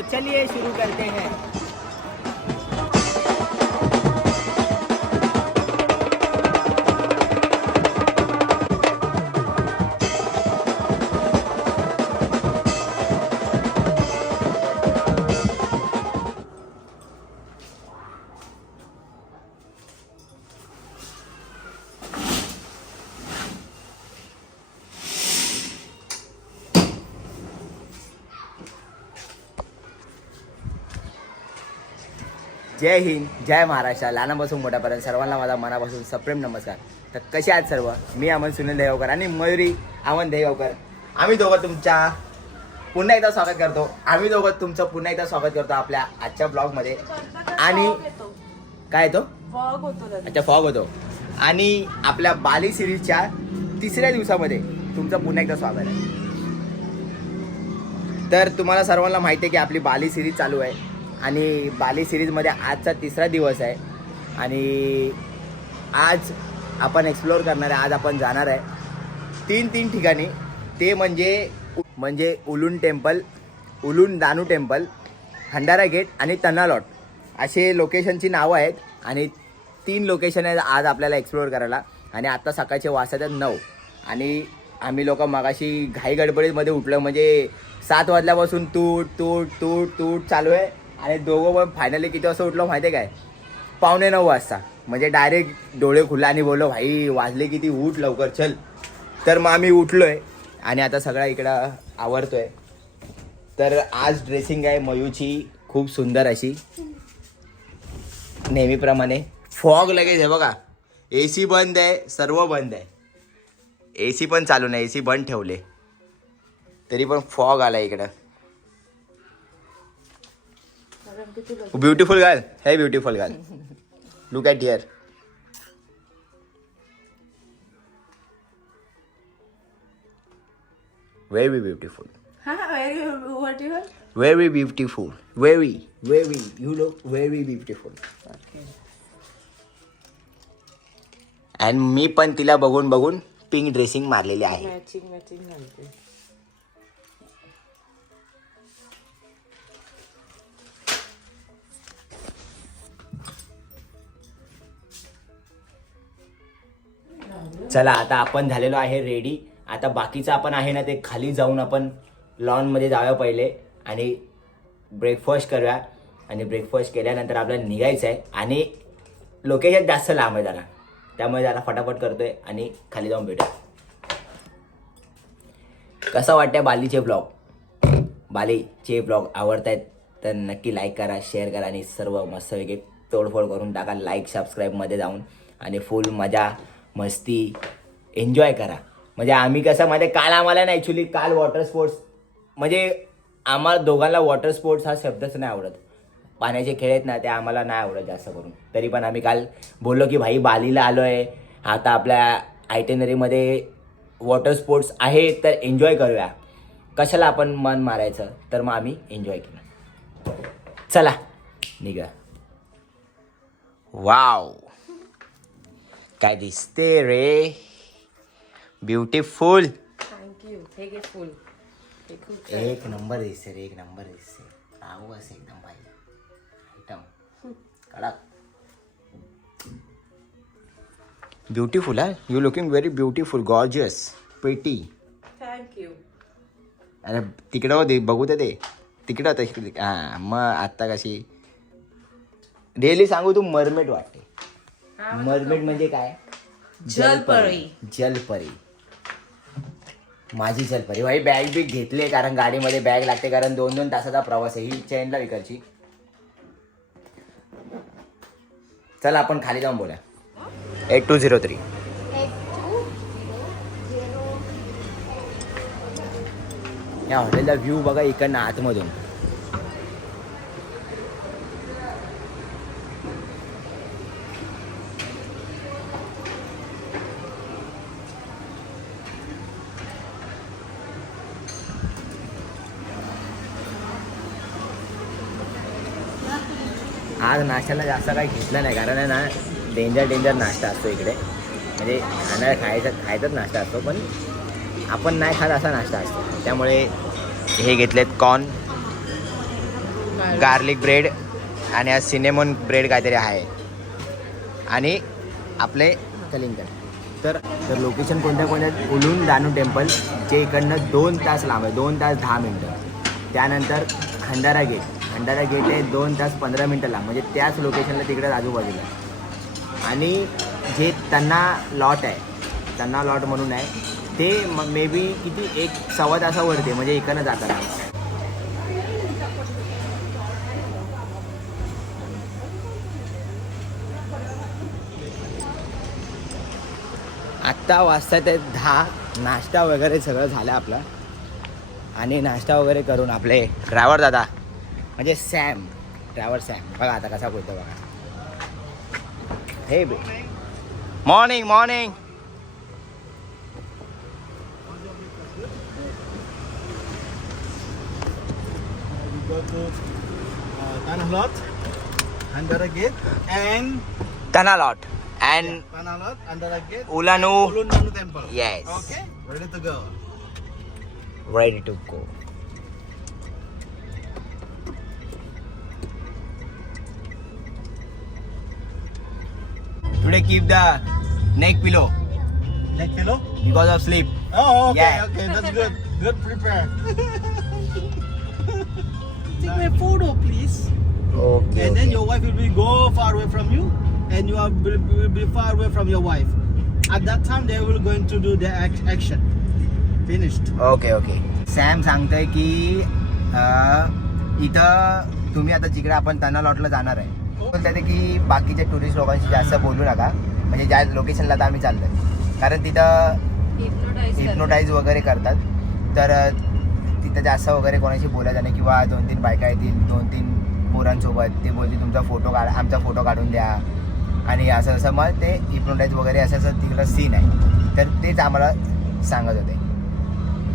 तो चलिए शुरू करते हैं। जय हिंद, जय महाराष्ट्र. लहानापासून मोठ्यापर्यंत सर्वांना माझा मनापासून सप्रेम नमस्कार. तर कसे आहात सर्व? मी अमन सुनील देगावकर आणि मयुरी अमन देगावकर. आम्ही दोघं तुमच्या पुन्हा एकदा स्वागत करतो. आपल्या आजच्या ब्लॉगमध्ये. आणि काय तो फॉग होतो. अच्छा, फॉग होतो. आणि आपल्या बाली सिरीजच्या 3ऱ्या दिवसामध्ये तुमचं पुन्हा एकदा स्वागत आहे. तर तुम्हाला सर्वांना माहिती आहे की आपली बाली सिरीज चालू आहे आणि बाली सिरीजमध्ये आजचा 3रा दिवस आहे. आणि आज आपण एक्सप्लोअर करणार आहे. आज आपण जाणार आहे 3 ठिकाणी. ते म्हणजे Ulun temple, Ulun Danu temple, Handara gate आणि तन्नालॉट असे लोकेशनची नावं आहेत. आणि 3 लोकेशन आहेत आज आपल्याला एक्सप्लोअर करायला. आणि आत्ता सकाळचे वाजतात 9 आणि आम्ही लोक मगाशी घाई गडबडीमध्ये उठलो. म्हणजे 7 वाजल्यापासून तूट चालू आहे. आणि दोघं पण फायनली किती वाजता उठलो माहिती आहे काय? 8:45 वाजता. म्हणजे डायरेक्ट डोळे खुले आणि बोललो भाई वाजले किती, उठ लवकर चल. तर मग आम्ही उठलो आहे आणि आता सगळा इकडं आवरतो आहे. तर आज ड्रेसिंग आहे मयूची खूप सुंदर अशी नेहमीप्रमाणे. फॉग लगेच आहे बघा. AC बंद आहे, सर्व बंद आहे. AC पण चालू नाही, AC बंद ठेवले तरी पण फॉग आला इकडं. ब्युटिफुल गर्ल, हे beautiful girl, look at here. Very beautiful, very beautiful, very you look very beautiful. And मी पण तिला बघून पिंक ड्रेसिंग मारलेली आहे. मॅचिंग घालते. चला आता आपण झालेलो आहे रेडी. आता बाकीचं आपण आहे ना ते खाली जाऊन आपण लॉनमध्ये जाऊया पहिले आणि ब्रेकफास्ट करूया. आणि ब्रेकफास्ट केल्यानंतर आपल्याला निघायचं आहे. आणि लोकेशन जास्त लांब आहे जरा, त्यामुळे जरा फटाफट करतोय आणि खाली जाऊन भेटूया. कसं वाटतंय बालीचे ब्लॉग आवडत आहेत तर नक्की लाईक करा, शेअर करा आणि सर्व मस्तपैकी तोडफोड करून टाका. लाईक सबस्क्राईबमध्ये जाऊन आणि फुल मजा मस्ती एन्जॉय करा. म्हणजे आम्ही कसं मध्ये काल आम्हाला ना ॲक्च्युली काल वॉटर स्पोर्ट्स म्हणजे आम्हाला दोघांना वॉटर स्पोर्ट्स हा शब्दच नाही आवडत. पाण्याचे खेळ आहेत ना ते आम्हाला नाही आवडत जास्त करून. तरी पण आम्ही काल बोललो की भाई बालीला आलो आहे, आता आपल्या आयटेनरीमध्ये वॉटर स्पोर्ट्स आहे तर एन्जॉय करूया. कशाला आपण मन मारायचं. तर मग आम्ही एन्जॉय केलं. चला निघा. वाव काय दिसते रे, ब्युटिफुल. थँक्यू. हे घे फुल. एक नंबर दिसते रे, एक नंबर दिसते. राहूस एकदम भाई आयटम कडक. ब्युटिफुल आहे. You looking very beautiful, gorgeous, pretty. Thank you. अरे तिकडं दे बघू ते तिकडं तशी. हां मग आत्ता कशी रिअली सांगू तू मरमेड वाटते. मरमेड म्हणजे काय? जलपरी. माझी जलपरी भाई. बॅग बी घेतले कारण गाडीमध्ये बॅग लागते, कारण 2-2 तासाचा प्रवास आहे. ही चैनला विकायची. चला आपण खाली जाऊन बोला. 8203 या हॉटेलचा व्ह्यू बघा इकडनं आतमधून. आज नाश्त्याला जास्त काही घेतलं नाही कारण आहे ना डेंजर नाश्ता असतो इकडे. म्हणजे खायचाच नाश्ता असतो पण आपण नाही खात असा नाश्ता असतो. त्यामुळे हे घेतलेत कॉर्न गार्लिक ब्रेड आणि आज सिनेमन ब्रेड काहीतरी आहे आणि आपले कलिंगड. तर लोकेशन कोणत्या उलून दानू टेम्पल जे इकडनं 2 तास लांब आहे, 2 तास 10 मिनटं. त्यानंतर खंडारा गेट आहे 2 तास 15 मिनटं लांब, म्हणजे त्याच लोकेशनला तिकडे आजूबाजूला. आणि जे तन्ना लॉट म्हणून आहे ते मे बी किती 1-1.25 तासावरती, म्हणजे इकडनं जाताना. आत्ता वाजतात ते 10. नाश्ता वगैरे सगळं झालं आपलं आणि नाश्ता वगैरे करून आपले ड्रायव्हर दादा म्हणजे ड्रायव्हर सॅम बघा आता कसा बोलतो बघा. हे morning. Go to Tanalot, Andara Gate, and तना lot and Tanalot, Andara Gate, उलानू. Ulun Nanu Temple. Yes. Okay, ready to go. Ready to go. Today keep the neck pillow Neck pillow? because of sleep. Oh, okay, Yeah. okay, that's good. Good prepare. Take my photo, please. Okay. And then your wife will be go far away from you, and you will be far away from your wife. At that time, they will going to do the action. Finished. Okay. Sam सांगतोय की इथं तुम्ही आता जिकडे आपण तन्ना लॉटला जाणार आहे बोलतात की बाकीच्या टुरिस्ट लोकांशी जास्त बोलू नका, म्हणजे ज्या लोकेशनला आता आम्ही चाललोय, कारण तिथं हिप्नोटाईज वगैरे करतात. तर तिथं जास्त वगैरे कोणाशी बोलायचं नाही, किंवा 2-3 बायका येतील 2-3 पोरांसोबत, ते बोलतील तुमचा आमचा फोटो काढून द्या आणि असं मग ते हिप्नोटाईज वगैरे असं तिकडं सीन आहे. तर तेच आम्हाला सांगत होते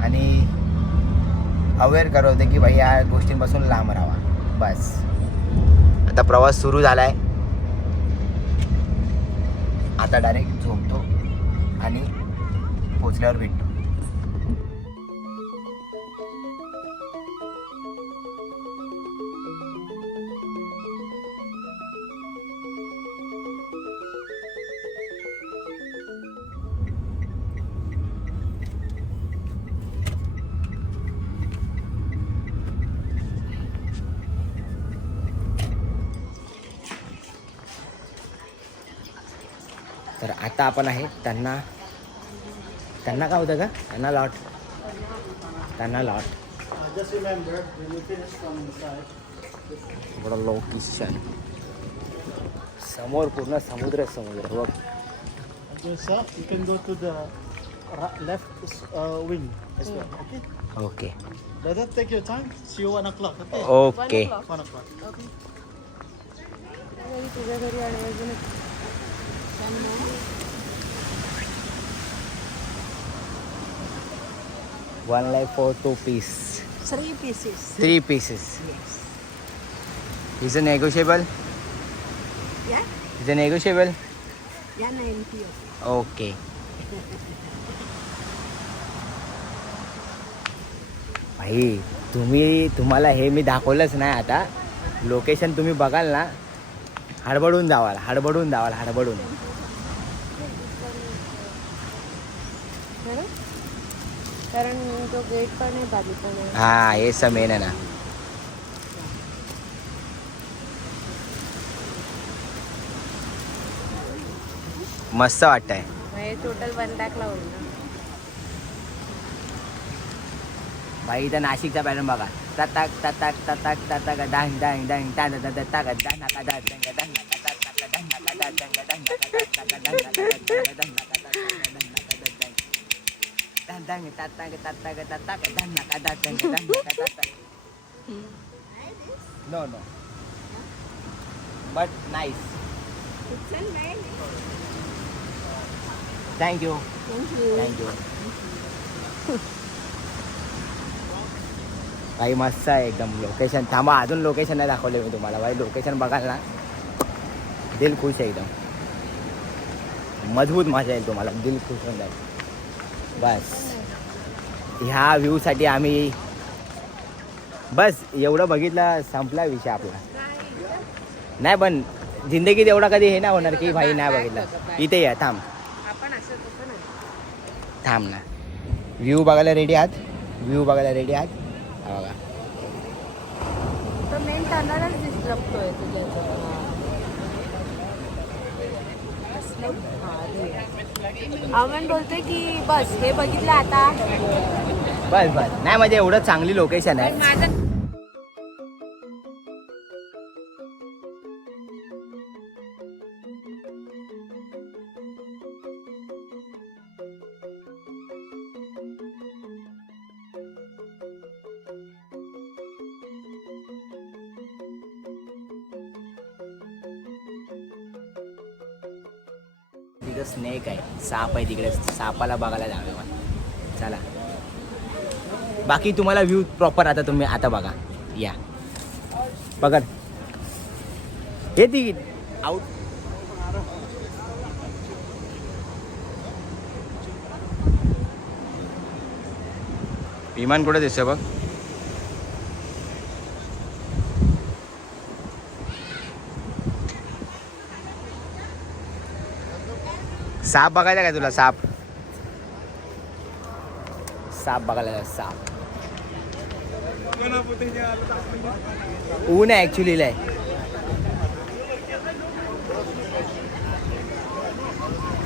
आणि अवेअर करत होते की भाई या गोष्टींपासून लांब राहा बस. आता प्रवास सुरू झाला आहे, आता डायरेक्ट झोपतो आणि पोचल्यावर भेटतो. तर आता आपण आहे त्यांना काय होतं का त्यांना lot. Just remember, when you finish from inside, बडा लोकेशन समोर पूर्ण समुद्र बघ. just you can go to the left wing as well. Okay. Okay Doesn't take your time. See you 1 o'clock. Okay. Okay 1 o'clock. तुझ्या घरी आणि अजून 1 life for 2 piece. 3 pieces. 3 pieces. Is it negotiable? Yeah? Is it negotiable? Yeah, 90. Okay. भाई तुम्हाला हे मी दाखवलंच नाही. आता location तुम्ही बघाल ना, हडबडून जावाल. कारण तो गेट पण आहे बाजू पण आहे. हा हे समेन आहे ना. मस्त वाटतंय. हे टोटल 1 लाख लावून ना. भाई इथं नाशिकचा पॅटर्न बघा. तताक तताक तताक तताक डांग डांग डांग टाक तताक डांग नका डांग डांग डांग नका डांग नका डांग डांग नका डांग डांग तताक तताक तताक डांग नका डांग डांग नका. No, but nice. Thank you. भाई मस्त आहे एकदम लोकेशन. थांबा अजून लोकेशन नाही दाखवले मी तुम्हाला. भाई लोकेशन बघाल ना, दिल खुश आहे एकदम. मजबूत मजा येईल तुम्हाला, दिल खुश होऊन जाईल. बस ह्या व्ह्यूसाठी आम्ही बस एवढं बघितलं संपला विषय आपला. नाही पण जिंदगीत एवढा कधी हे नाही होणार की भाई नाही बघितलं. इथे या थांब आपण असं तसं नाही. थांब ना. व्ह्यू बघायला रेडी आहात? व्ह्यू बघायला रेडी आहात? हा बघा. तो मेन टर्नरच डिस्टर्बतोय तुझ्याचं. अमन बोलतोय की बस हे बघितलं आता. बस बस नाही म्हणजे एवढं चांगली लोकेशन आहे. माझं तिथं स्नेक आहे, साप आहे तिकडे. सापाला बघायला जाऊया मग. चला. बाकी तुम्हाला व्ह्यू प्रॉपर आता तुम्ही आता बघा. या पकड हे ती आउट. विमान कुठे दिसतंय बघ. साप बघायचा काय तुला? साप साप बघायला जा, साप. ऊन आहे ऍक्च्युली लय.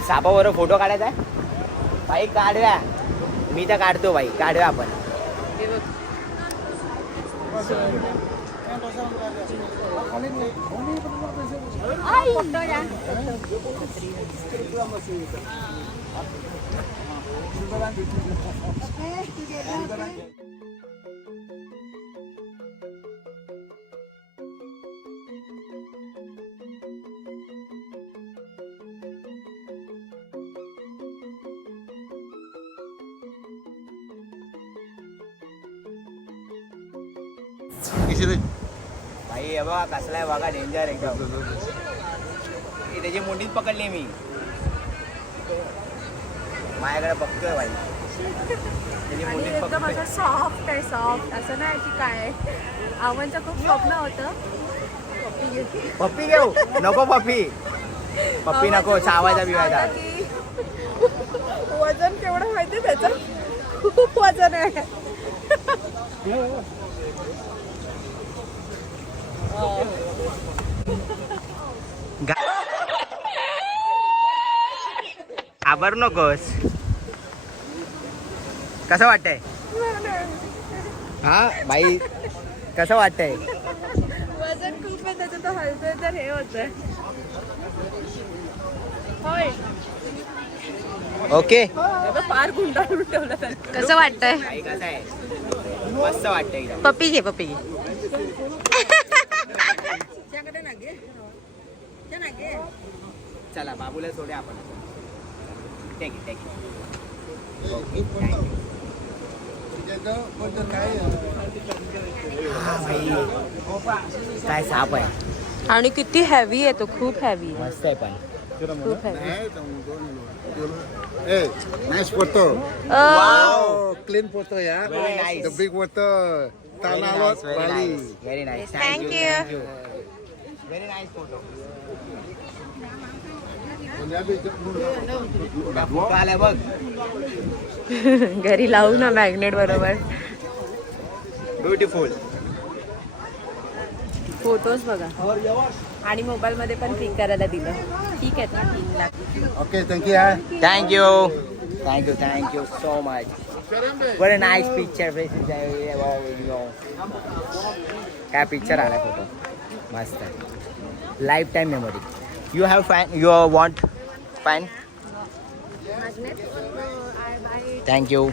सापाबरोबर फोटो काढायचा आहे भाई? काढूया. मी तर काढतो भाई, काढूया आपण. भाई हे बघा कसला आहे बघा, डेंजर एकदम. ही त्याची मुंडीच पकडली मी. माझ्याकडे बघतोय भाई. त्याची आणि मुंडीच एकदम पकडतोय. असं सॉफ्ट आहे, सॉफ्ट असं नाही की काय. अमनचं खूप स्वप्न होतं पप्पी घ्यायची. पप्पी घेऊ नको. पप्पी नको. चावायचा बिवायचा. वजन केवढं माहिती त्याचं? खूप वजन आहे. आबर नकोस. कसं वाटतंय? हा भाई कसं वाटतंय? वजन खूप आहे त्याचं, तर हलतोय तर हे होतंय. होय. ओके. फार गुंडाळून ठेवलं त्याने. कसं वाटतंय? भाई कसं आहे? मस्त वाटतंय एकदम. पप्पी घे, पप्पी घे. चला बाबूला सोडूया आपण. ठीक आहे. काय साप आहे आणि किती हेवी आहे तो, खूप हेवी. मस्त आहे पण. खूप heavy. Hey, nice photo. Wow. Clean photo, yeah. Very nice. The big photo. Tanalot, Bali. Very nice. Thank you. Very nice photo. आलाय बघ. घरी लावू ना मॅग्नेट बरोबर. ब्युटिफुल. फोटोज बघा. आणि मोबाईल मध्ये पण क्लिक करायला दिलं. ठीक आहे ना, 3 lakh. Okay, thank you. Yeah. Thank you so much. Very nice picture. काय पिक्चर आला फोटो. मस्त आहे. Life time memory. You have fan. You want fan. Thank you.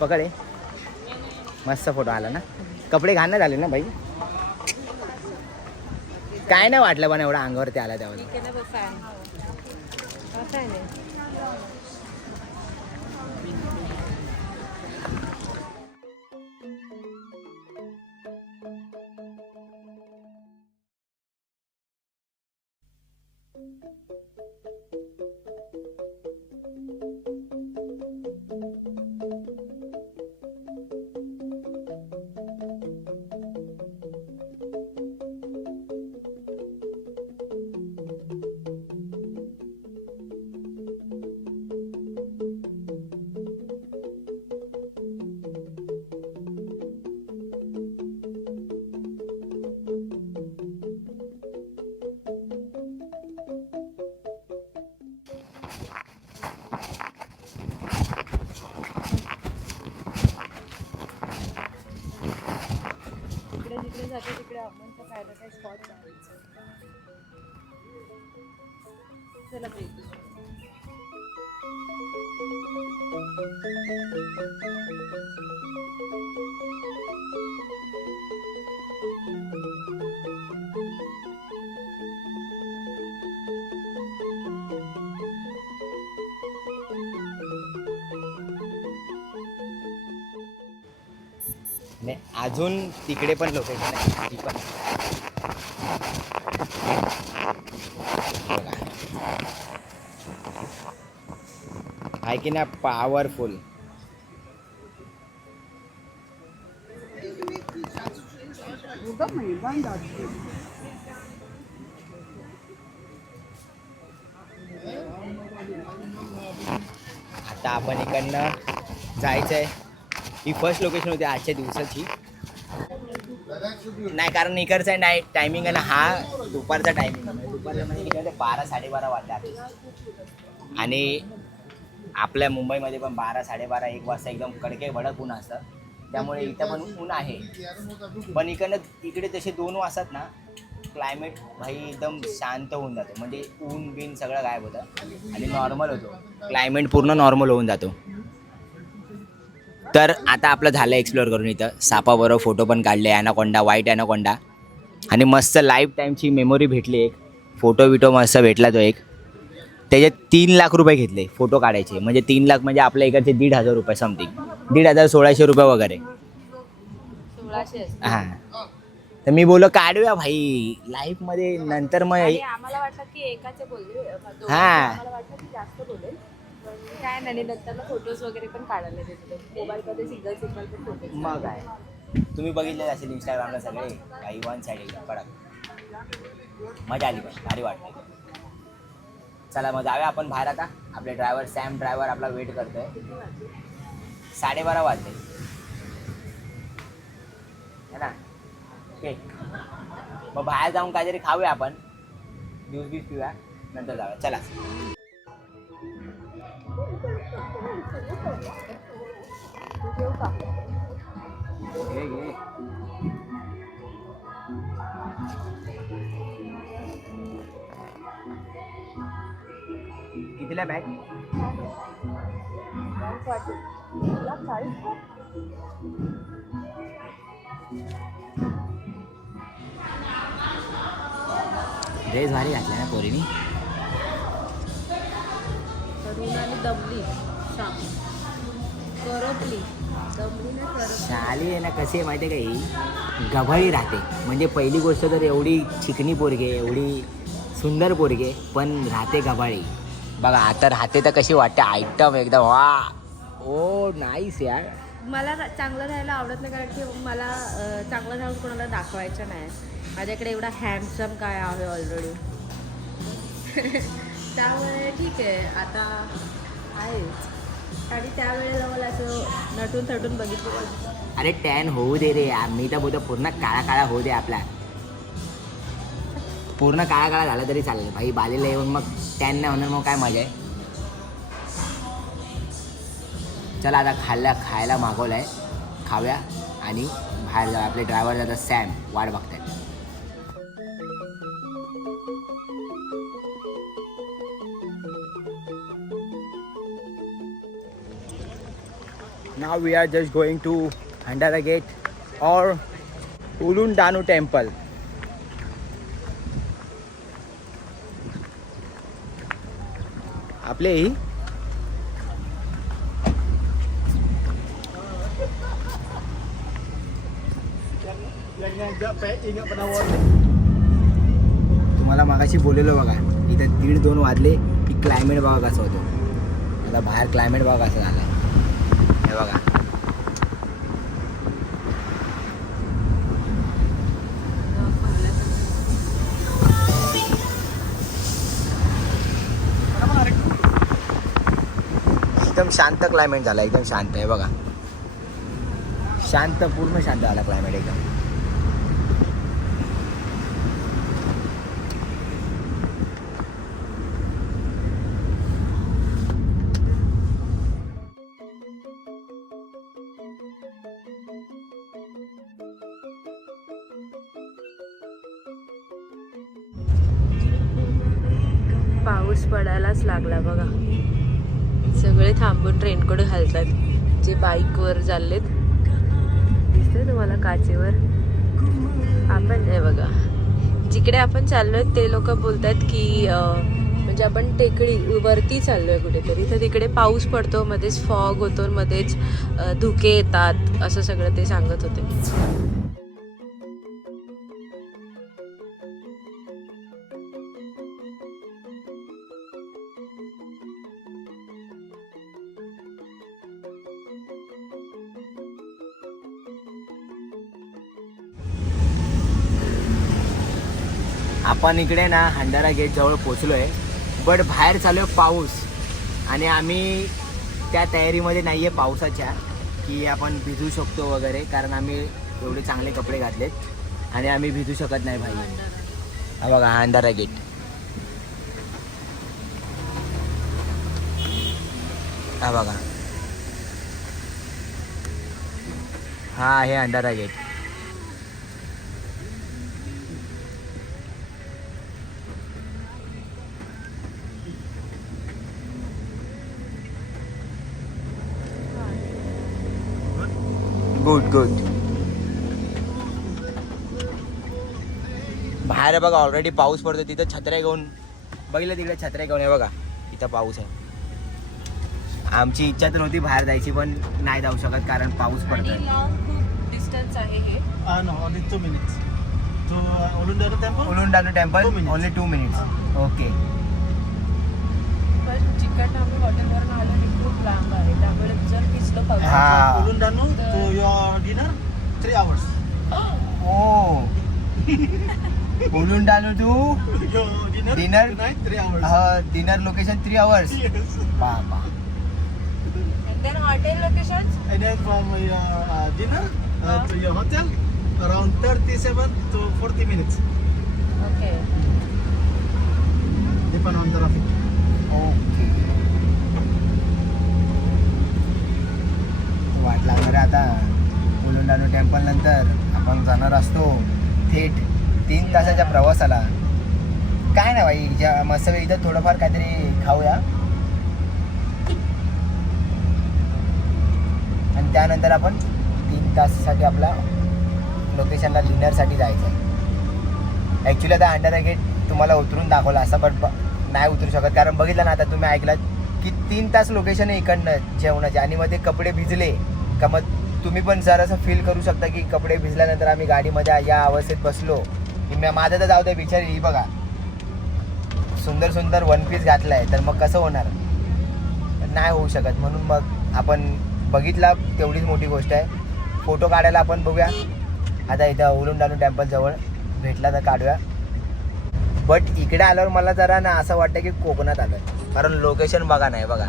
पकडे. मस्त फोटो आला ना. कपडे घालण्यात झाले ना भाई. काय नाही वाटलं पण एवढा अंगावरती आला त्यावर. आता तिकडे अमनचा पॅराडाईज स्पॉट जायचं. चला प्रीती. नाही अजून तिकडे पण लोकेशन आहे ती पण आहे की नाही पॉवरफुल. आता आपण इकडनं जायचं आहे. ही फर्स्ट लोकेशन होती आजच्या दिवसाची. नाही कारण इकडचं आहे नाही टायमिंग आहे ना हा दुपारचा टायमिंग आहे. दुपारचा म्हणजे इकडे 12-12:30 वाजले आणि आपल्या मुंबईमध्ये पण 12-12:30 1 वाजता एकदम कडके भडक ऊन असतं. त्यामुळे इथं पण ऊन आहे. पण इकडे तसे 2 वाजतात ना क्लायमेट भाई एकदम शांत होऊन जातो. म्हणजे ऊन बिन सगळं गायब होतं आणि नॉर्मल होतो. क्लायमेट पूर्ण नॉर्मल होऊन जातो. तर आता आपलं झालं एक्सप्लोअर करून. इथं सापाबरोबर फोटो पण काढले. ॲनाकोंडा व्हाईट ॲनाकोंडा आणि मस्त लाईफ टाईमची मेमोरी भेटली. एक फोटो बिटो मस्त भेटला तो एक. त्याचे 3 लाख रुपये घेतले फोटो काढायचे. म्हणजे 3 लाख म्हणजे आपल्या इकडचे 1,500 रुपये समथिंग. 1,500-1,600 रुपये वगैरे. 1600. हां तर मी बोललो काढूया भाई लाईफमध्ये नंतर मग. आणि आम्हाला वाटलं की एकाचे बोलले. हां. आम्हाला वाटलं की जास्त बोलेल. पण काय नाही नंतर फोटोज वगैरे पण काढायला देतो. मोबाईलमध्ये सिंगल पण फोटो. मग काय तुम्ही बघितले असेल इंस्टाग्रामला सगळे काही वन साईड एकदम कडक. मजा आली पण भारी वाटली. चला मग जाऊया आपण बाहेर आता. आपले ड्रायव्हर सॅम ड्रायव्हर आपला वेट करतोय. 12:30 वाजले है ना. ओके मग बाहेर जाऊन काहीतरी खाऊया आपण. ज्यूस बीस पिऊया नंतर जाऊया. चला घे घे. कितीला बॅग. ड्रेस भारी घातला ना पोरीनी. आणि दमली करपली. दमली नाही करपली. शाली आहे ना कशी आहे माहिती आहे का ही गभाळी राहते. म्हणजे पहिली गोष्ट तर एवढी चिकनी पोरगे एवढी सुंदर पोरगे पण राहते गभाळी. बघा आता राहते तर कशी वाटते आयटम एकदम वा. ओ नाईस यार. मला चांगलं राहायला आवडत नाही कारण की मला चांगलं राहून कोणाला दाखवायचं नाही. माझ्याकडे एवढा हँडसम काय आहे ऑलरेडी. त्यामुळे ठीक आहे आता आहेच. आणि त्यावेळेला मला असं नटून थटून बघितलं. अरे टॅन होऊ दे रे यार. मी तर बोलतो पूर्ण काळा काळा होऊ दे आपला. पूर्ण काळा काळा झाला तरी चालेल भाई. बालीला येऊन मग टॅन नाही होणार मग काय मजा आहे. चला आता खायला मागवलं आहे. खाऊया आणि बाहेर जाऊ. आपले ड्रायव्हर जातात सॅम वाट बघतात. Now we are just going to Bhandara Gate or Ulundanu Temple. आपले ही तुम्हाला मागाशी बोललेलो बघा इथं 1:30-2 वाजले की क्लायमेट बघा कसं होतं. आता बाहेर क्लायमेट बघा कसं झालं आहे. हे बघा एकदम शांत क्लायमेट झाला. एकदम शांत आहे बघा. शांत पूर्ण शांत झाला क्लायमेट एकदम. पाऊस पडायलाच लागला बघा. सगळे थांबून रेनकोट घालतात जे बाईकवर चाललेत. दिसतंय तुम्हाला काचेवर. आपण हे बघा जिकडे आपण चाललोय ते लोक बोलतात की म्हणजे आपण टेकडी वरती चाललोय कुठेतरी, तर तिकडे पाऊस पडतो, मध्येच फॉग होतो, मध्येच धुके येतात, असं सगळं ते सांगत होते. आपण इकडे ना हंडारा गेट जवळ पोचलोय, बट बाहेर चालू आहे पाऊस आणि आम्ही त्या तयारीमध्ये नाही आहे पावसाच्या की आपण भिजू शकतो वगैरे, कारण आम्ही एवढे चांगले कपडे घातलेत आणि आम्ही भिजू शकत नाही भाई. हा बघा हा हंडारा गेट. हा बघा हा आहे हंडारा गेट. Good good. बाहेर आहे बघा ऑलरेडी पाऊस पडतो. तिथं छत्र्या घेऊन बघितलं, तिकडे छत्र्या घेऊन आहे बघा, इथं पाऊस आहे. आमची इच्छा तर नव्हती बाहेर जायची, पण नाही जाऊ शकत कारण पाऊस पडतोय. खूप डिस्टन्स आहे हे. No, only 2 minutes. To Ulundanu temple? Ulundanu temple 2 minutes. Only 2 minutes. Okay. पण चिकट आम्ही हॉटेलवरून आलो आणि खूप लांब आहे, त्यामुळे जर भिजलो पाऊस. हा. Ulundanu to your dinner, 3 hours. Oh Ulundanu to Your dinner, Dinner? tonight, 3 hours. Dinner location 3 hours. Yes. बाबा. And then hotel locations? And then from your dinner to your hotel, around 37 to 40 minutes. Okay. Depend on the traffic. Okay. वाट लागणार आहे आता. उलुंडानू temple नंतर आपण जाणार असतो थेट 3 तासाच्या प्रवासाला. काय नाही भाई, ज्या मस्त इथं थोडंफार काहीतरी खाऊया आणि त्यानंतर आपण 3 तासासाठी आपला लोकेशनला डिनरसाठी जायचं आहे. ॲक्च्युली आता अंडर गेट तुम्हाला उतरून दाखवला असं, पण नाही उतरू शकत कारण बघितलं ना आता तुम्ही ऐकलात की 3 तास लोकेशन आहे इकडनं जेवणाचे, आणि मध्ये कपडे भिजले का मग तुम्ही पण जरासं फील करू शकता की कपडे भिजल्यानंतर आम्ही गाडीमध्ये या अवस्थेत बसलो. माझं तर जाऊ दे बिचारी, ही बघा सुंदर सुंदर वन पीस घातलाय, तर मग कसं होणार, नाही होऊ शकत. म्हणून मग आपण बघितला तेवढीच मोठी गोष्ट आहे. फोटो काढायला आपण बघूया आता इथं उलुंडानू टेम्पल जवळ भेटला तर काढूया. बट इकडे आल्यावर मला जरा ना असं वाटतं की कोकणात आलं, कारण लोकेशन बघा नाही बघा,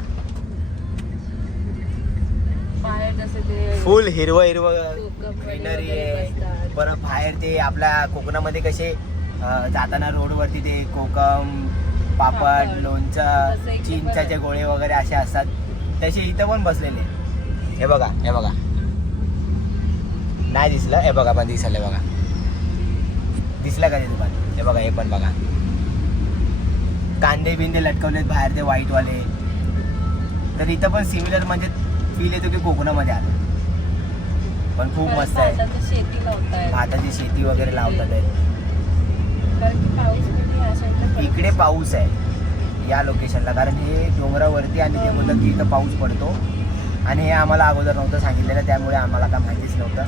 बाहेर जसे ते फुल हिरवं हिरवं कोकम ग्रीनरी वगैरे आहे. बसतात. परत बाहेर ते आपल्या कोकणामध्ये कसे जाताना रोडवरती ते कोकम पापड पापड, लोणचं तसं इकडे चिंचाचे पण गोळे वगैरे असे असतात, तसे इथं पण बसलेले. हे बघा हे बघा, नाही दिसलं, हे बघा पण दिसलं, बघा दिसलं का ते दुकान, हे बघा हे पण बघा, कांदे बिंदे लटकवलेत बाहेर ते व्हाईटवाले. तर इथं पण सिमिलर म्हणजे फील येतो की कोकणामध्ये आलं, पण खूप परत मस्त आहे. भाताची शेती लावतायत. भाताची शेती वगैरे लावतात आहे. कारण की पाऊस म्हणजे या साईडला पडत इकडे पाऊस आहे या लोकेशनला, कारण हे डोंगरावरती आणि ते बोललं की इथं पाऊस पडतो, आणि हे आम्हाला अगोदर नव्हतं सांगितलेलं, त्यामुळे आम्हाला काय माहितीच नव्हतं.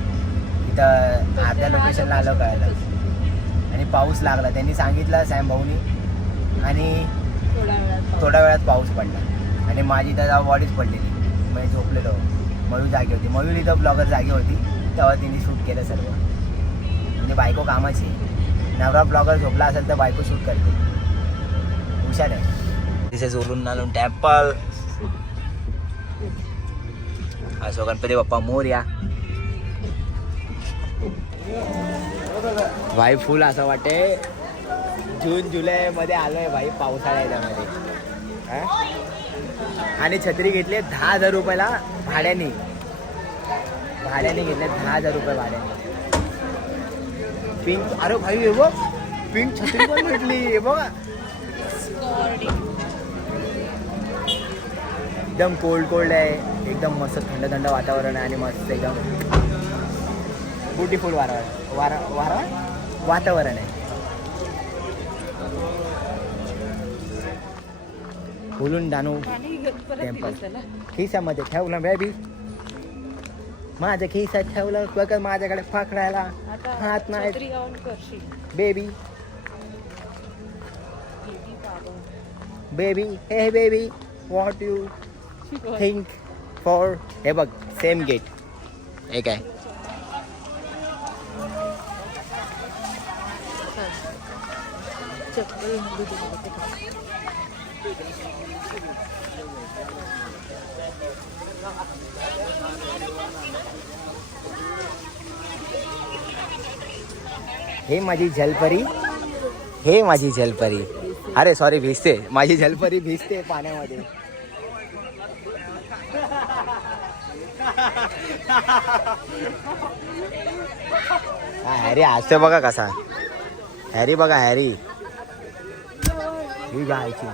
इथं अर्ध्या लोकेशनला आलं कळालं आणि पाऊस लागला, त्यांनी सांगितलं सॅम भाऊनी, आणि थोड्या वेळात पाऊस पडला आणि माझी तर बॉडीच पडलेली. मी झोपलेलो, मयूर जागी होती, मयूर इथं ब्लॉगर जागी होती, तेव्हा तिने शूट केलं सर्व. म्हणजे बायको कामाची, नवरा ब्लॉगर झोपला असेल तर बायको शूट करते, हुशार आहे. तिथे जोडून नालून टेम्पल. असो गणपती बाप्पा मोरया. भाई फुल असं वाटते जून जुलै मध्ये आलोय भाई, पावसाळ्यामध्ये. आणि छत्री घेतली 10,000 रुपयाला भाड्याने घेतले, 10,000 रुपये भाड्याने. पिंक, अरे भाई हे बघ पिंक छत्री पण भेटली, हे बघा एकदम कोल्ड आहे, एकदम मस्त थंड थंड वातावरण आहे आणि मस्त एकदम ब्युटिफुल वातावरण आहे. फुलून डानू टेम्पल खिशामध्ये ठेवलं बेबी, माझ्या खिशात ठेवलं बघ, माझ्याकडे पकडायला हात नाही बेबी. बेबी हे baby what you think for. हे बघ सेम गेट एक आहे. हे माझी जलपरी, हे माझी जलपरी. अरे सॉरी, भिजते माझी जलपरी, भिजते पाण्यामध्ये. हॅरी असते बघा कसा. हॅरी बघा, हॅरी ही जायची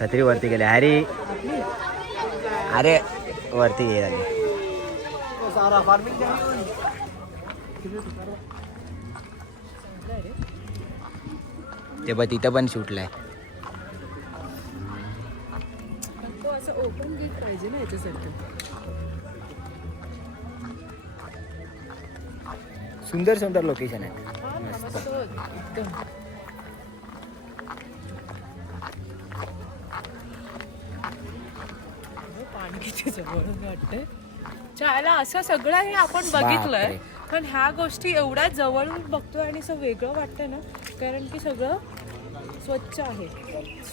छत्री वरती गेले. हॅरी अरे वरती गेली. ते बघ तिथं पण सुटलाय. असं ओपन गेट पाहिजे ना याच्यासाठी. सुंदर सुंदर लोकेशन आहे. पाणी किती जवळून वाटतंय. चायला असं सगळं हे आपण बघितलंय, बापरे. पण ह्या गोष्टी एवढ्या जवळून बघतोय आणि असं वेगळं वाटतंय ना, कारण की सगळं स्वच्छ आहे.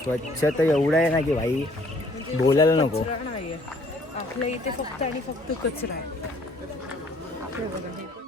स्वच्छ तर एवढं आहे ना की भाई म्हणजे बोलायला नको. कचरा नाहीये आपल्या इथे, फक्त आणि फक्त कचरा आहे. हे बघा, हे पण.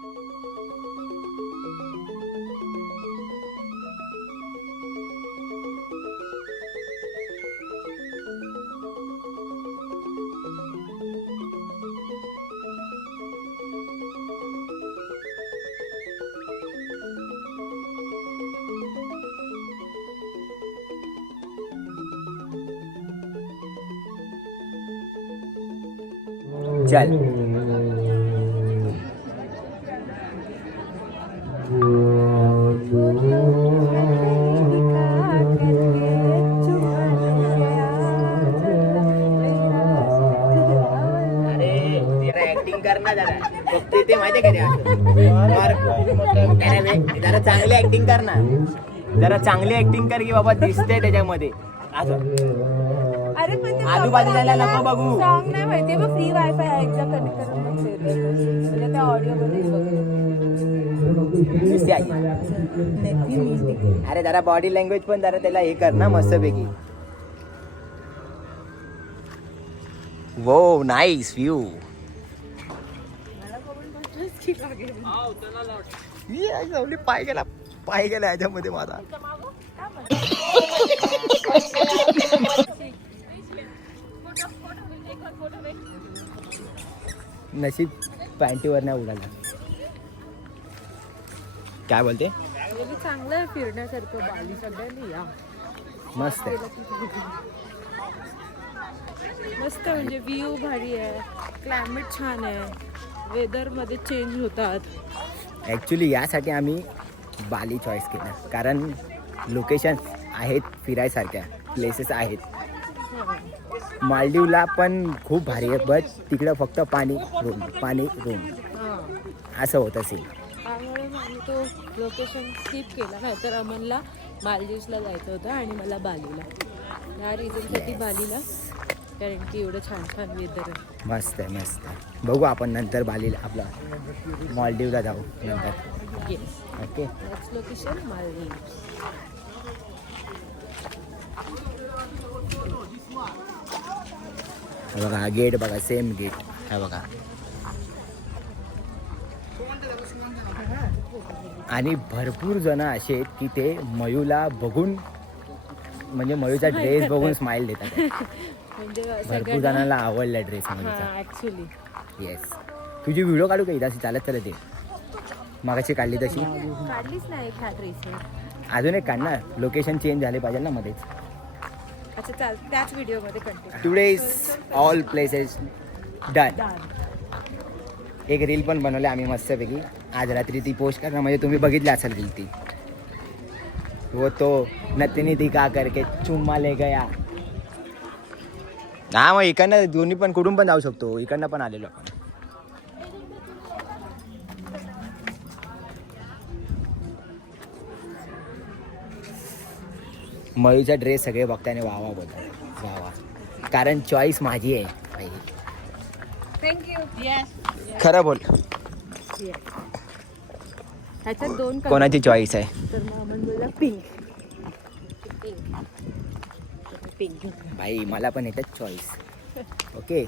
चल ऍक्टिंग कर ना जरा. ते माहितीये का ते जरा चांगली ऍक्टिंग कर ना. जरा चांगली ऍक्टिंग कर की बाबा दिसते त्याच्यामध्ये असं. अरे पण ते आजूबाजूला नको बघू. सॉन्ग नाही माहिती, पण फ्री वायफाय आहे, एकदा कनेक्ट करून बघ म्हणजे त्या ऑडिओ मध्ये दिसते आई. अरे जरा बॉडी लँग्वेज पण जरा त्याला हे कर ना मस्तपैकी. वो नाईस व्ह्यू. पाय गेला याच्यामध्ये माझा. नशीब पॅन्टीवर नाही उडाला. काय बोलते? चांगलं आहे फिरण्यासारखं बाली, सगळ्यांनी या. मस्त आहे. मस्त म्हणजे व्ह्यू भारी आहे, क्लायमेट छान आहे, वेदर मध्ये चेंज होतात. ॲक्च्युली यासाठी आम्ही बाली चॉईस केलं, कारण लोकेशन आहेत फिरायसारख्या, प्लेसेस आहेत. मालदीवला पण खूप भारी आहे, बट तिकडं फक्त पाणी रूम असं होतं सीन. त्यामुळे आम्ही तो लोकेशन स्किप केला, नाही तर अमनला मालदीव्सला जायचं होतं आणि मला बालीला. या रिझनसाठी बालीला, कारण की एवढं छान छान वेदर आहे. मस्त आहे, मस्त आहे. बघू आपण नंतर बालीला, आपला मालदीवला जाऊ नंतर. Yes, okay. Next location Maldives. बघा हा गेट बघा, सेम गेट हा बघा. आणि भरपूर जण असे आहेत की ते मयूला बघून, म्हणजे मयूचा ड्रेस बघून स्माइल देतात. म्हणजे भरपूर जणांना आवडला ड्रेस मयूचा. Actually yes. तुझी व्हिडिओ काढू का इथं अशी चालत चालत? ते मागाची काढली तशी काढलीच नाही ह्या ड्रेसवर. अजून एक काढ ना, लोकेशन चेंज झाले पाहिजे ना मध्येच. अच्छा चाल, त्याच व्हिडिओमध्ये continue. Today is all places done. एक रील पण बनवली आम्ही मस्तपैकी. आज रात्री ती पोस्ट करणार, म्हणजे तुम्ही बघितली असेल रील ती. वो तो नतनी दिखा करके चुम्मा ले गया. हा मग इकडनं दोन्ही पण कुठून पण जाऊ शकतो. इकडनं पण आलेलो आपण. मयूचा ड्रेस सगळे बघताना वा वा बोलतात, वा वा. कारण चॉईस माझी आहे पहिली. थँक्यू. येस. खरं बोल, ह्याच्यात 2 कलर. कोणाची चॉईस आहे? तर मग अमन बोलला पिंक. पिंक. भाई मला पण येतात चॉईस. ओके,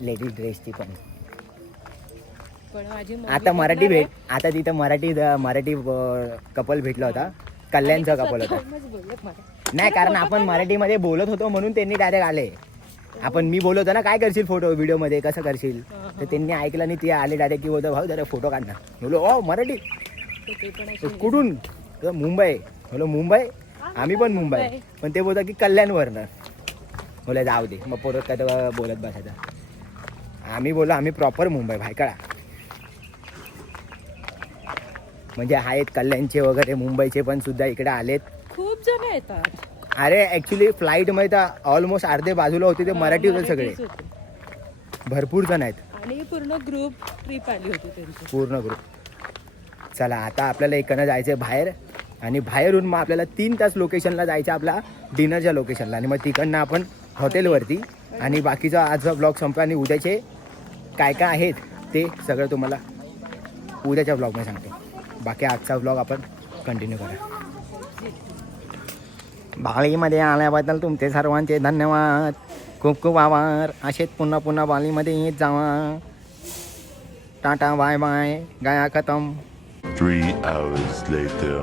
लेडीज ड्रेसची पण. पण माझी मम्मी आता मराठी बोलणार भेट, आता तिथं मराठी कपल भेटला होता. कल्याणचा कपल होता. स्वतःहूनच बोललेत मला. नाही, कारण आपण मराठीमध्ये बोलत होतो म्हणून त्यांनी डायरेक्ट आले. आपण मी बोलत होतो ना, काय करशील फोटो व्हिडिओमध्ये, कसं करशील, तर त्यांनी ऐकलं आणि ते आले डायरेक्ट की बोलतो भाऊ जरा फोटो काढणार. बोलो ओ मराठी तर ते पण असे कुठून? तर मुंबई. बोलो मुंबई, आम्ही पण मुंबई. पण ते बोलतात की कल्याणवरनं. बोला जाऊ दे, मग परत काय बोलत बसायचं. आम्ही बोललो आम्ही प्रॉपर मुंबई भायखळा. म्हणजे आहेत कल्याणचे वगैरे, मुंबईचे पण सुद्धा इकडे आलेत. खूप जण येतात. अरे ॲक्च्युली फ्लाईटमध्ये तर ऑलमोस्ट अर्धे बाजूला होते ते मराठी होते सगळे. मराठीच होते. भरपूर जण आहेत. आणि पूर्ण ग्रुप ट्रिप आली होती त्यांची. पूर्ण ग्रुप. चला आता आपल्याला इकडनं जायचं आहे बाहेर. आणि बाहेरून मग आपल्याला 3 तास लोकेशनला जायचं आपल्या डिनरच्या लोकेशनला. आणि मग तिकडनं आपण हॉटेलवरती. आणि बाकीचा आजचा ब्लॉग संपला. आणि उद्याचे काय काय आहेत ते सगळं तुम्हाला उद्याच्या ब्लॉगमध्ये सांगतो. बाकी आजचा ब्लॉग आपण कंटिन्यू करा. बालीमध्ये आल्याबद्दल तुमचे सर्वांचे धन्यवाद. खूप खूप आभार. असेच पुन्हा पुन्हा बालीमध्ये येत जावा. Tata bye bye. गया खतम. 3 hours later.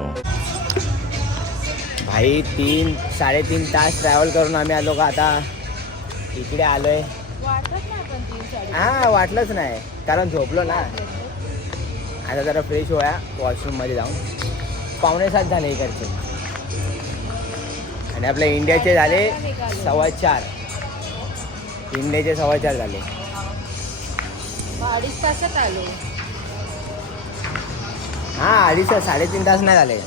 भाई 3-3.5 तास ट्रॅव्हल करून आम्ही आलो का आता इकडे आलोय. वाटत नाही पण 3-4. हा वाटलंच नाही, कारण झोपलो ना. आता जरा फ्रेश होया वॉशरूममध्ये जाऊन. 6:45 झाले इकडचे. आणि आपल्या इंडियाचे झाले 4:15. इंडियाचे 4:15 झाले. 2.5 तासात आलो. हा 2.5 3.5 तास नाही झाले.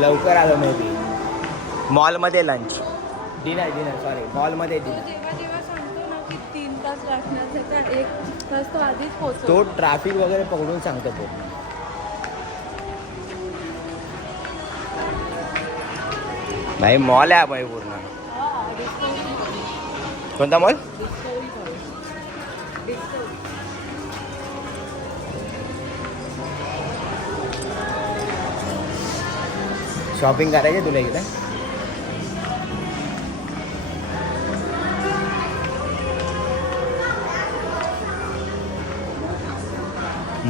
लवकर आलो मे बी. मॉलमध्ये लंच, डिनर सॉरी मॉलमध्ये तो डिनर. जेव्हा जेव्हा सांगतो ना की 3 तास लागणार, त्याचा 1 तास तो आधीच पोहोचतो. तो ट्रॅफिक वगैरे पकडून सांगतो तो. भाई मॉल आहे भाई पूर्ण. कोणता मॉल? शॉपिंग करायची तुला इकडे?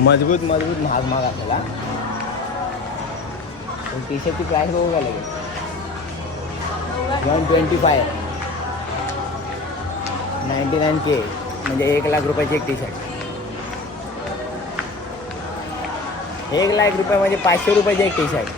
मजबूत महाग आपल्याला. टी शर्टची प्राईस बघू का लगेच? 125 99K म्हणजे 1 लाख रुपयाची एक टी शर्ट. 1 लाख रुपये म्हणजे 500 रुपयाची एक टी शर्ट.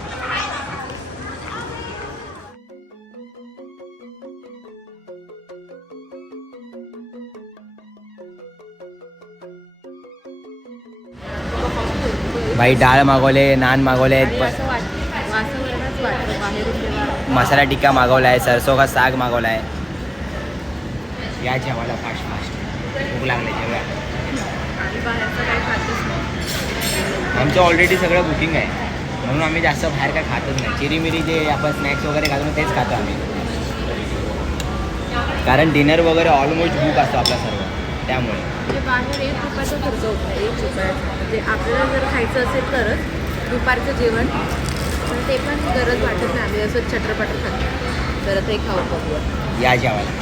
भाई डाळ मागवले, नान मागवले, आणि असं वातावरणच वाटतं बाहेरून जेव्हा. मसाला टिक्का मागवला आहे, सरसो का साग मागवला आहे. याची आम्हाला फास्ट भूक लागले जेव्हा. आणि बाहेरचं काही खातच नाही. आमचं ऑलरेडी सगळं बुकिंग आहे म्हणून आम्ही जास्त बाहेर काय खातच नाही. चिरीमिरी जे आपण स्नॅक्स वगैरे खातो ना तेच खातो आम्ही. कारण डिनर वगैरे ऑलमोस्ट बुक असतो आपला सर्व, त्यामुळे. म्हणजे बाहेर 1 रुपयाचा खर्च होत नाही. 1 रुपयाचा म्हणजे आपल्याला जर खायचं असेल तरच दुपारचं जेवण. पण ते पण गरज वाटत नाही. आम्ही असं चटरपटर खातो. तर ते खाऊ बघूया. या जेवायला.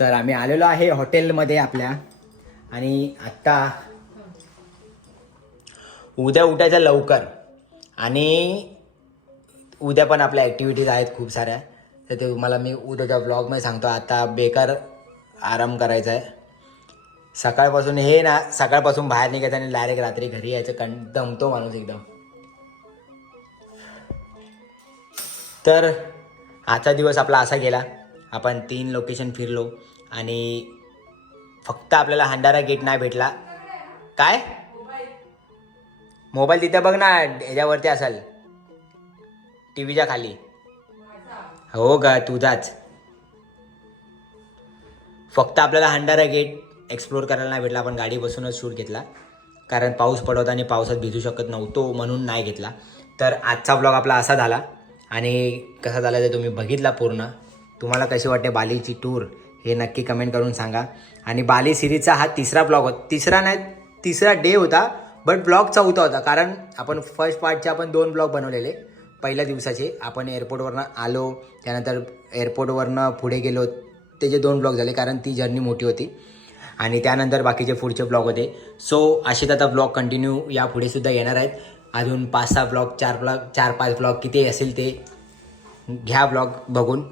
तर आम्ही आलेलो आहे हॉटेलमध्ये आपल्या. आणि आत्ता उद्या उठायचं लवकर आणि उद्या पण आपल्या ॲक्टिव्हिटीज आहेत खूप साऱ्या, तर ते तुम्हाला मी उद्याच्या ब्लॉगमध्ये सांगतो. आता बेकार आराम करायचा आहे. सकाळपासून हे ना, सकाळपासून बाहेर निघायचं आणि डायरेक्ट रात्री घरी यायचं, दमतो माणूस एकदम. तर आजचा दिवस आपला असा गेला. आपण 3 लोकेशन फिरलो आणि फक्त आपल्याला हंडारा गेट नाही भेटला. काय मोबाईल तिथे बघ ना, ह्याच्यावरती असेल टीव्हीच्या खाली. हो का, तुझाच. फक्त आपल्याला हंडारा गेट एक्सप्लोर करायला नाही भेटला. आपण गाडी बसूनच शूट घेतला कारण पाऊस पडत होता आणि पावसात भिजू शकत नव्हतो म्हणून नाही घेतला. तर आजचा ब्लॉग आपला असा झाला आणि कसा झाला ते तुम्ही बघितला पूर्ण. तुम्हाला कशी वाटते बालीची टूर हे नक्की कमेंट करून सांगा. आणि बाली सिरीजचा हा 3रा ब्लॉग होता. तिसरा डे होता, बट ब्लॉग 4था होता कारण आपण फर्स्ट पार्टचे आपण 2 ब्लॉग बनवलेले. पहिल्या दिवसाचे आपण एअरपोर्टवरनं आलो, त्यानंतर एअरपोर्टवरनं पुढे गेलो, त्याचे 2 ब्लॉग झाले कारण ती जर्नी मोठी होती. आणि त्यानंतर बाकीचे पुढचे ब्लॉग होते. सो असेच आता ब्लॉग कंटिन्यू या पुढे सुद्धा येणार आहेत. अजून 5-6 ब्लॉग, 4-5 ब्लॉग किती असेल ते घ्या ब्लॉग बघून.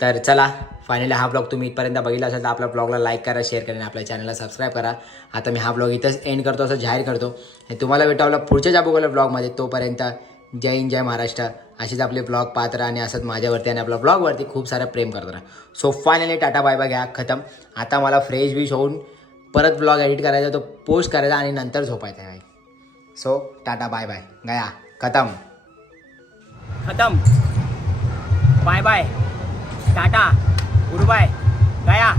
तर चला, फायनली हा ब्लॉग तुम्ही इथपर्यंत बघितला असेल तर आपल्या ब्लॉगला लाईक करा, शेअर करा आणि आपल्या चॅनलला सबस्क्राईब करा. आता मी हा ब्लॉग इथंच एंड करतो, असं जाहीर करतो. हे तुम्हाला भेटावलं पुढच्या जाबोगला ब्लॉगमध्ये. तोपर्यंत जय हिंद, जय महाराष्ट्र. अशीच आपले ब्लॉग पाहत राहा आणि असंच माझ्यावरती आणि आपल्या ब्लॉगवरती खूप सारं प्रेम करत राहा. So finally tata bye bye, घ्या खतम. आता मला फ्रेश विश होऊन परत ब्लॉग एडिट करायचा, तो पोस्ट करायचा आणि नंतर झोपायचं आहे. सो टाटा बाय बाय, गया खतम. Bye bye, tata, goodbye, गया.